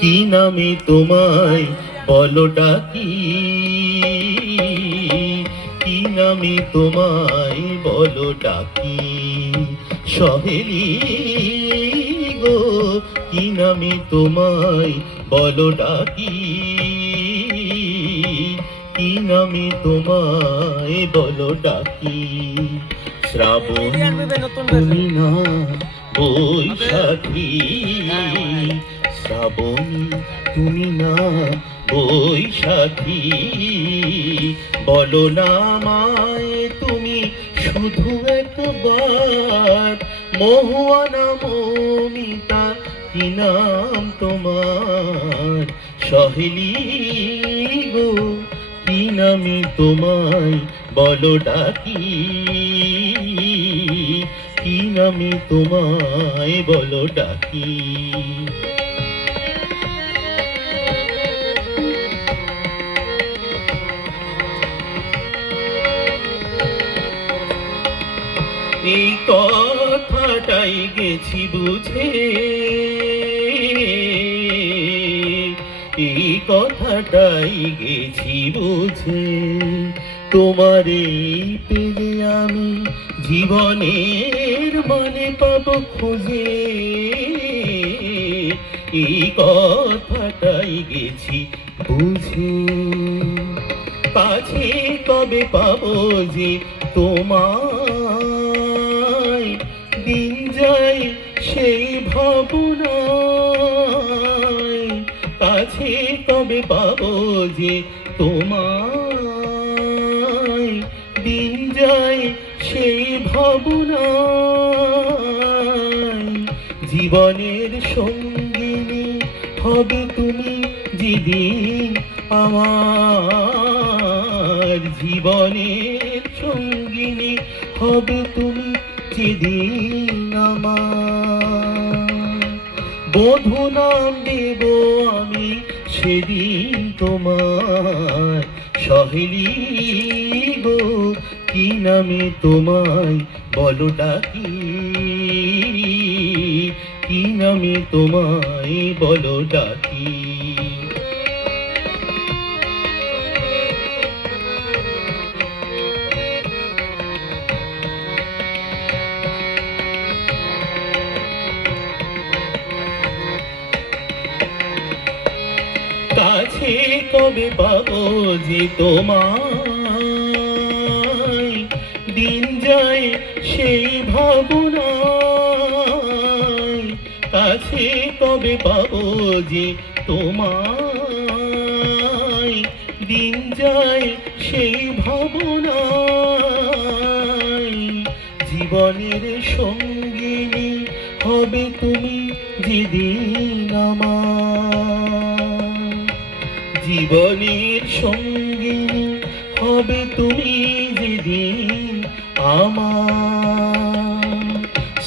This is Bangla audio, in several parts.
কি নামে তোমায় বলো ডাকি, কি নামে তোমায় বলো ডাকি, সহেলি গো কি নামে তোমায় বলো ডাকি, কি নামে তোমায় বলো ডাকি। শ্রাবণ তুমি না বৈশাখী, শ্রাবণ তুমি না বৈশাখী, বলো না আমায় তুমি শুধু একবার, মহুয়া না মমিতা কি নাম তোমার, সহেলি গো কি নামে তোমায় বলো ডাকি, কি নামে তোমায় বলো ডাকি। এই কথাটাই গেছি বুঝে, এই কথাটাই গেছি বুঝে, তোমারে পেলে আমি জীবনের মানে পাবো খুঁজে, এই কথাটাই গেছি বুঝে। কাছে কবে পাবো যে তোমায়, দিন যায় সেই ভাবনায়, কাছে কবে পাবো যে তোমায়, দিন যায় সেই ভাবনায়, জীবনের সঙ্গিনী হবে তুমি যেদিন আমার, জীবনের সঙ্গিনী হবে তুমি যেদিন আমার, বধূ নাম দেব আমি সেদিন তোমার, সহেলি গো কি নামে তোমায় বলো ডাকি, কি নামে তোমায় বলো ডাকি। কাছে কবে পাবো যে তোমায়, দিন যায় সেই ভাবনায়, কাছে কবে পাবো যে তোমায়, দিন যায় সেই ভাবনায়, জীবনের সঙ্গিনী হবে তুমি যেদিন আমার, জীবনের সঙ্গিনী হবে তুমি যেদিন আমার,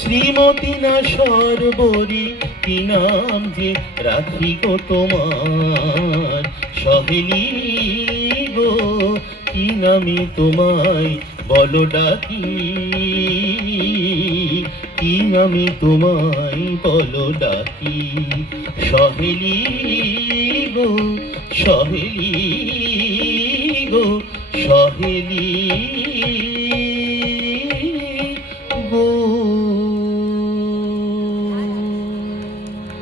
শ্রীমতী না সর্বরী কি নাম যে রাখি গো তোমার, সহেলি গো কি নামে তোমায় বলো ডাকি, কি নামে তোমায় বলো ডাকি, সহেলি গো, সহেলি গো, সহেলি।